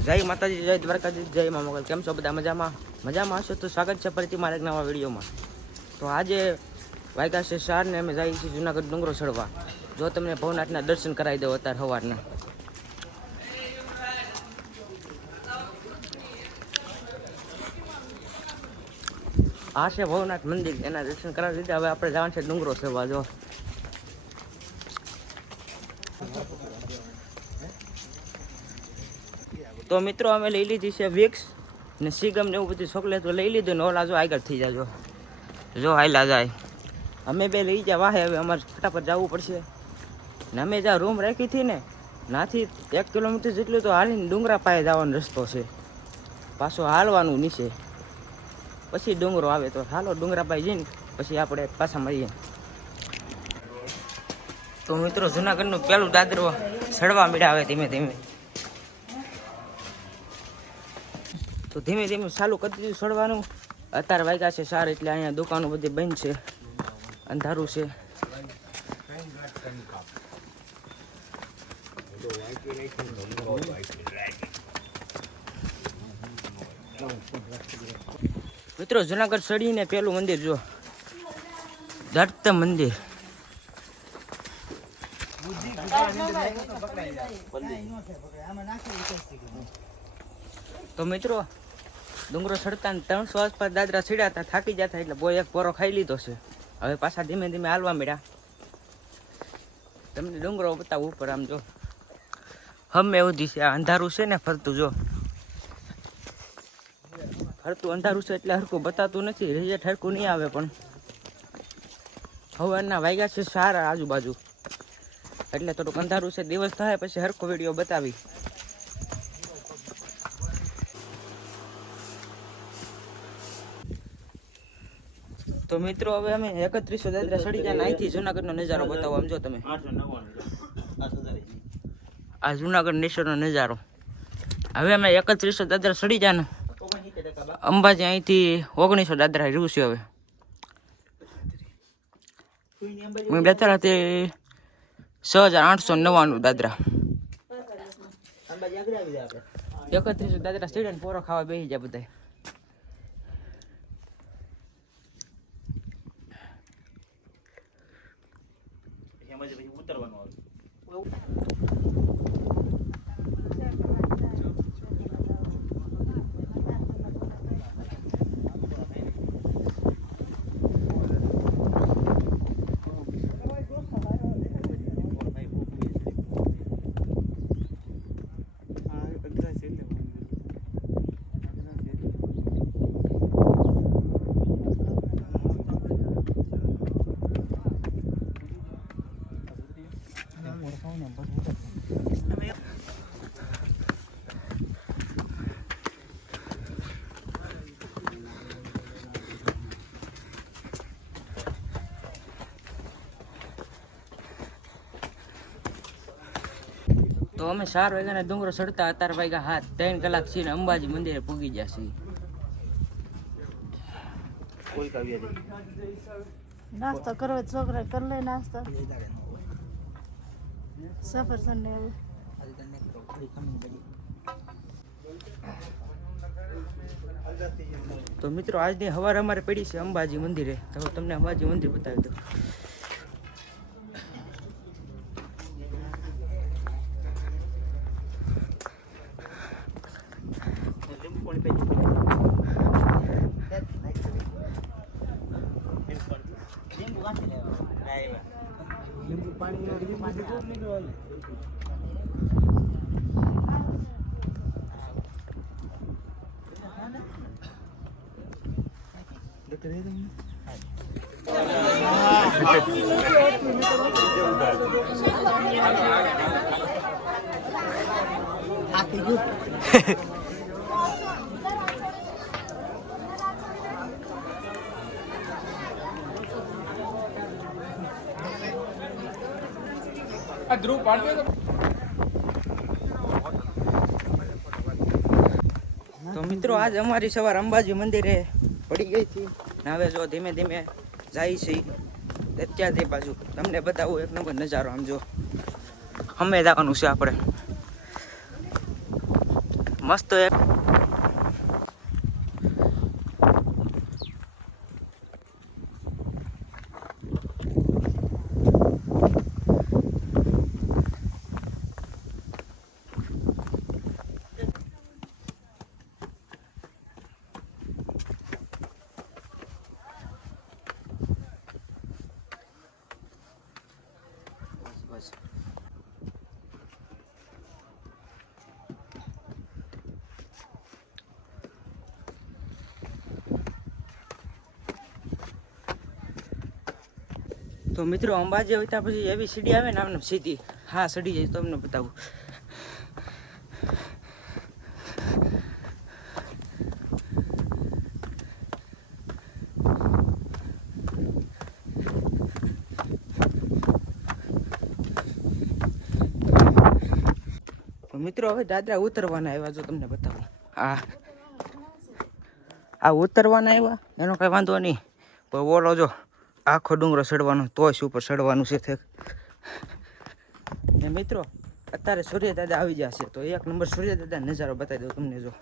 જય માતાજી, જય દ્વારકાધીશ, જય મા મોગલ. કેમ છો બધા? મજામાં હશો તો સ્વાગત છે ફરીથી મારા એક નવા વિડીયોમાં. તો આજે વાગ્યા છે 4 ને અમે જઈએ છીએ જુનાગઢ ડુંગરો ચડવા. જો તમને ભવનાથના દર્શન કરાવી દો અત્યારે સવારના. આ છે ભવનાથ મંદિર, એના દર્શન કરાવી દીધા. હવે આપણે જવાનું છે ડુંગરો ચડવા. જો તો મિત્રો અમે લઈ લીધી છે વિક્સ ને સીગમ ને એવું બધું ચોકલેટ લઈ લીધું ને ઓલા જો આગળ થઈ જાજો, જો હાઈલા જાય. અમે બે લઈ જાય વાહે. હવે અમારે ફટાફટ જવું પડશે ને અમે જ્યાં રૂમ રાખી હતી ને નાથી 1 કિલોમીટર જેટલું તો હાલીને ડુંગરા પાસે જવાનો રસ્તો છે. પાછો હાલવાનું નીચે, પછી ડુંગરો આવે. તો હાલો ડુંગરા પાસે જઈને પછી આપણે પાછા મળીએ. તો મિત્રો જુનાગઢનું પહેલું દાદરો ચડવા મળ્યા આવે ધીમે ધીમે. તો ધીમે ધીમે ચાલુ કરી દીધું ચડવાનું. અત્યારે વાગ્યા છે 4 એટલે અહીંયા દુકાનો બધી બંધ છે, અંધારું છે. મિત્રો જુનાગઢ ચડીને પેલું મંદિર જો, દત્ત મંદિર. તો મિત્રો ડુંગરો ચડતા 300 આસપાસ દાદરા ચડ્યા હતા, થાકી જતા એટલે બોય એક પોરો ખાઈ લીધો છે. હવે પાછા ધીમે ધીમે હાલવા મળ્યા. તમને ડુંગરો બતાવું ઉપર. આમ જો હમે ઉધી છે, આ અંધારું છે ને ફરતું, જો ફરતું અંધારું છે એટલે હરકું બતાતું નથી. રિઝલ્ટ હરકું નહીં આવે. પણ હવારના વાગ્યા છે 4 આજુબાજુ એટલે થોડુંક અંધારું છે. દિવસ થાય પછી હરકો વિડીયો બતાવી. તો મિત્રો હવે અમે 3100 દાદરા ચડી જાય. અહીંથી જુનાગઢનો નજારો બતાવો. આમ જો તમે, આ જુનાગઢ નેશરનો નજારો. હવે અમે 3100 દાદરા ચડી જાય ને અંબાજી અહીંથી 1900 દાદરા રહ્યું છે. હવે મેં બેઠા તે 6899 દાદરા. 3100 દાદરા ચડીને પોરો ખાવા બેસી જાય બધા. તો અમે 4 વાગ્યાના ડુંગરો ચડતા અત્યારે વાગ્યા 3 કલાક છે ને અંબાજી મંદિરે પૂગી ગયા છીએ. નાસ્તો કરવો છોકરા કરી લે નાસ્તો. સફરજન ને એવું. તો મિત્રો આજની સવાર અમારે પડી છે અંબાજી મંદિરે. તો તમને અંબાજી મંદિર બતાવી દઉં. તો મિત્રો આજ અમારી સવાર અંબાજી મંદિરે પડી ગઈ હતી. હવે જો ધીમે ધીમે જાય છે અત્યારથી બાજુ. તમને બતાવું એક નંબર નજારો. આમ જો અમે જવાનું છે આપણે. મસ્ત એક બસ. તો મિત્રો અંબાજી આવતા પછી એવી સીડી આવે ને આમને સીધી હા સડી જાય તમને બતાવું. તો મિત્રો હવે દાદરા ઉતરવાના આવ્યા જો તમને બતાવું. આ ઉતરવાના આવ્યા એનો કઈ વાંધો નહીં પણ બોલો જો આખો ડુંગરો ચડવાનો તોય ઉપર ચડવાનું છે થેક. ને મિત્રો અત્યારે સૂર્ય દાદા આવી જશે તો એક નંબર સૂર્ય દાદા નજારો બતાવી દઉં તમને જો.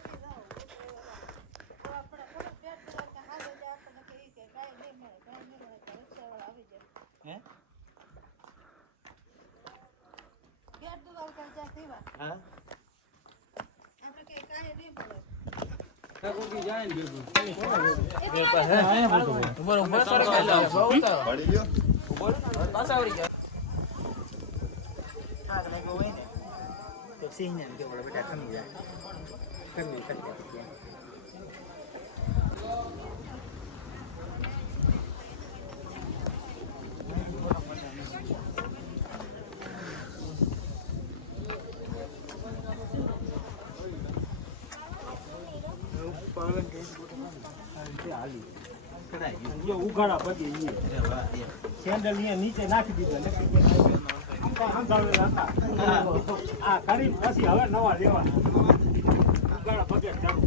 ઉઘાડા બધી સેન્ડલ નીચે નાખી દીધા આ કરી પછી હવે નવા લેવા ઉઘાડા પગે ચાલુ.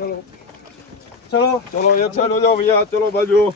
चलो चलो चलो एक साइड हो जाओ भैया चलो बाजू